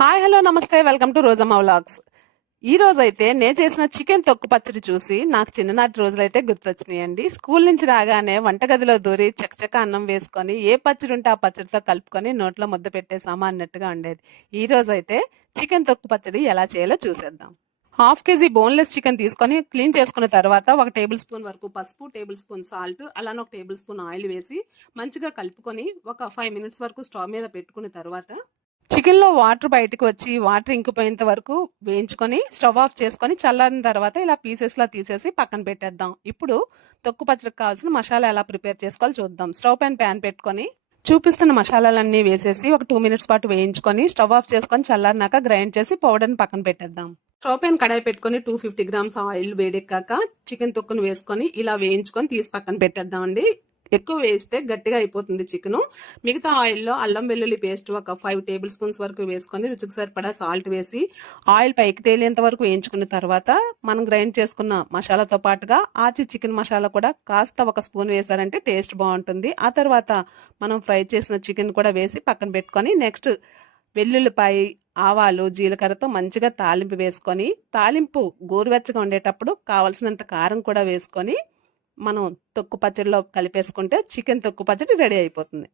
Hi hello నమస్తే welcome to Rojamma vlogs. ఈ రోజైతే నేను చేసిన చికెన్ తొక్కు పచ్చడి చూసి నాకు చిన్ననాటి రోజులైతే గుర్తొచ్చినాయండి. స్కూల్ నుంచి రాగానే వంటగదిలో దూరి చకచక అన్నం వేసుకొని ఏ పచ్చడి ఉంటే ఆ పచ్చడితో కలుపుకొని నోట్లో ముద్ద పెట్టేసామా అన్నట్టుగా ఉండేది. ఈ రోజైతే చికెన్ తొక్కు పచ్చడి ఎలా చేయాలో చూసేద్దాం. హాఫ్ కేజీ బోన్లెస్ చికెన్ తీసుకొని క్లీన్ చేసుకున్న తర్వాత 1 టేబుల్ స్పూన్ వరకు పసుపు, టేబుల్ స్పూన్ సాల్ట్, అలానే 1 టేబుల్ స్పూన్ ఆయిల్ వేసి మంచిగా కలుపుకొని ఒక 5 మినిట్స్ వరకు స్టవ్ మీద పెట్టుకున్న తర్వాత చికెన్లో వాటర్ బయటకు వచ్చి వాటర్ ఇంకిపోయేంత వరకు వేయించుకొని స్టవ్ ఆఫ్ చేసుకొని చల్లారిన తర్వాత ఇలా పీసెస్లా తీసేసి పక్కన పెట్టేద్దాం. ఇప్పుడు తొక్కు పచ్చడికి కావాల్సిన మసాలా ఎలా ప్రిపేర్ చేసుకోవాలో చూద్దాం. స్టవ్ పైన ప్యాన్ పెట్టుకొని చూపిస్తున్న మసాలాలన్నీ వేసేసి ఒక 2 మినిట్స్ పాటు వేయించుకొని స్టవ్ ఆఫ్ చేసుకొని చల్లారినాక గ్రైండ్ చేసి పౌడర్ని పక్కన పెట్టేద్దాం. స్టవ్ పైన కడాయి పెట్టుకొని 250 గ్రామ్స్ ఆయిల్ వేడెక్కాక చికెన్ తొక్కును వేసుకొని ఇలా వేయించుకొని తీసి పక్కన పెట్టేద్దాం అండి. ఎక్కువ వేస్తే గట్టిగా అయిపోతుంది చికెను. మిగతా ఆయిల్లో అల్లం వెల్లుల్లి పేస్ట్ ఒక 5 టేబుల్ స్పూన్స్ వరకు వేసుకొని రుచికి సరిపడా సాల్ట్ వేసి ఆయిల్ పైకి తేలేంత వరకు వేయించుకున్న తర్వాత మనం గ్రైండ్ చేసుకున్న మసాలాతో పాటుగా ఆచి చికెన్ మసాలా కూడా కాస్త ఒక స్పూన్ వేసారంటే టేస్ట్ బాగుంటుంది. ఆ తర్వాత మనం ఫ్రై చేసిన చికెన్ కూడా వేసి పక్కన పెట్టుకొని నెక్స్ట్ వెల్లుల్లిపాయ, ఆవాలు, జీలకర్రతో మంచిగా తాలింపు వేసుకొని తాలింపు గోరువెచ్చగా ఉండేటప్పుడు కావలసినంత కారం కూడా వేసుకొని మనం తొక్కు పచ్చడిలో కలిపేసుకుంటే చికెన్ తొక్కు పచ్చడి రెడీ అయిపోతుంది.